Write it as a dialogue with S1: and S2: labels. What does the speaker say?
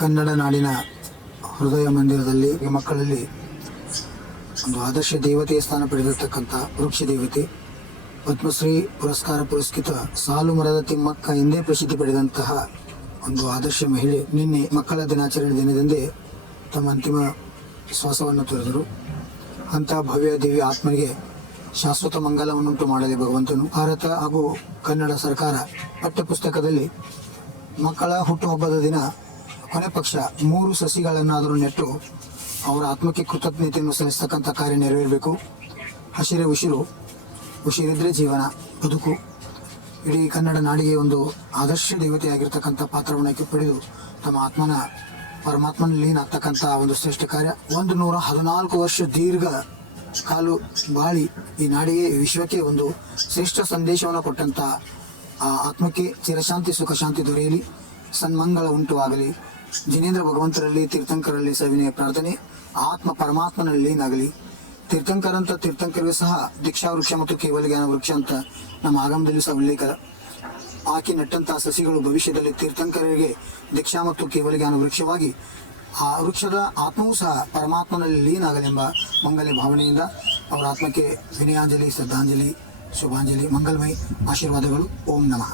S1: ಕನ್ನಡ ನಾಡಿನ ಹೃದಯ ಮಂದಿರದಲ್ಲಿ ಮಕ್ಕಳಲ್ಲಿ ಒಂದು ಆದರ್ಶ ದೇವತೆಯ ಸ್ಥಾನ ಪಡೆದಿರತಕ್ಕಂಥ ವೃಕ್ಷ ದೇವತೆ, ಪದ್ಮಶ್ರೀ ಪುರಸ್ಕಾರ ಪುರಸ್ಕೃತ ಸಾಲು ಮರದ ತಿಮ್ಮಕ್ಕ ಎಂದೇ ಪ್ರಸಿದ್ಧಿ ಪಡೆದಂತಹ ಒಂದು ಆದರ್ಶ ಮಹಿಳೆ ನಿನ್ನೆ ಮಕ್ಕಳ ದಿನಾಚರಣೆ ದಿನದಂದೇ ತಮ್ಮ ಅಂತಿಮ ಶ್ವಾಸವನ್ನು ತೊರೆದರು. ಅಂತಹ ಭವ್ಯ ದೇವಿ ಆತ್ಮನಿಗೆ ಶಾಶ್ವತ ಮಂಗಲವನ್ನುಂಟು ಮಾಡಲಿ ಭಗವಂತನು. ಭಾರತ ಹಾಗೂ ಕನ್ನಡ ಸರ್ಕಾರ ಪಠ್ಯಪುಸ್ತಕದಲ್ಲಿ ಮಕ್ಕಳ ಹುಟ್ಟುಹಬ್ಬದ ದಿನ ಕೊನೆ ಪಕ್ಷ ಮೂರು ಸಸಿಗಳನ್ನಾದರೂ ನೆಟ್ಟು ಅವರ ಆತ್ಮಕ್ಕೆ ಕೃತಜ್ಞತೆಯನ್ನು ಸಲ್ಲಿಸ್ತಕ್ಕಂಥ ಕಾರ್ಯ ನೆರವೇರಬೇಕು. ಹಸಿರೇ ಉಸಿರು, ಉಸಿರಿದ್ರೆ ಜೀವನ, ಬದುಕು. ಇಡೀ ಕನ್ನಡ ನಾಡಿಗೆ ಒಂದು ಆದರ್ಶ ದೇವತೆಯಾಗಿರ್ತಕ್ಕಂಥ ಪಾತ್ರವನ್ನು ಪಡೆದು ತಮ್ಮ ಆತ್ಮನ, ಪರಮಾತ್ಮನಲ್ಲಿ ಲೀನಾಗ್ತಕ್ಕಂಥ ಒಂದು ಶ್ರೇಷ್ಠ ಕಾರ್ಯ. ಒಂದು ನೂರ ಹದಿನಾಲ್ಕು ವರ್ಷ ದೀರ್ಘ ಕಾಲು ಬಾಳಿ ಈ ನಾಡಿಗೆ, ವಿಶ್ವಕ್ಕೆ ಒಂದು ಶ್ರೇಷ್ಠ ಸಂದೇಶವನ್ನು ಕೊಟ್ಟಂಥ ಆ ಆತ್ಮಕ್ಕೆ ಚಿರಶಾಂತಿ, ಸುಖಶಾಂತಿ ದೊರೆಯಲಿ. ಸನ್ಮಂಗಳ ಉಂಟು ಆಗಲಿ. ಜಿನೇಂದ್ರ ಭಗವಂತರಲ್ಲಿ ತೀರ್ಥಂಕರಲ್ಲಿ ಸವಿನಯ ಪ್ರಾರ್ಥನೆ, ಆತ್ಮ ಪರಮಾತ್ಮನಲ್ಲಿ ಲೀನಾಗಲಿ ತೀರ್ಥಂಕರಂತ ತೀರ್ಥಂಕರಿಗೂ ಸಹ ದೀಕ್ಷಾ ವೃಕ್ಷ ಮತ್ತು ಕೇವಲ ಜ್ಞಾನ ವೃಕ್ಷ ಅಂತ ನಮ್ಮ ಆಗಮದಲ್ಲಿ ಸಹ ಉಲ್ಲೇಖ ಆಕೆ ನೆಟ್ಟಂತಹ ಸಸಿಗಳು ಭವಿಷ್ಯದಲ್ಲಿ ತೀರ್ಥಂಕರರಿಗೆ ದೀಕ್ಷಾ ಮತ್ತು ಕೇವಲ ಜ್ಞಾನ ವೃಕ್ಷವಾಗಿ, ಆ ವೃಕ್ಷದ ಆತ್ಮವೂ ಸಹ ಪರಮಾತ್ಮನಲ್ಲಿ ಲೀನಾಗಲೆಂಬ ಮಂಗಲ್ಯ ಭಾವನೆಯಿಂದ ಅವರ ಆತ್ಮಕ್ಕೆ ವಿನಯಾಂಜಲಿ, ಶ್ರದ್ಧಾಂಜಲಿ, ಶುಭಾಂಜಲಿ, ಮಂಗಲ್ಮಯಿ ಆಶೀರ್ವಾದಗಳು. ಓಂ ನಮಃ.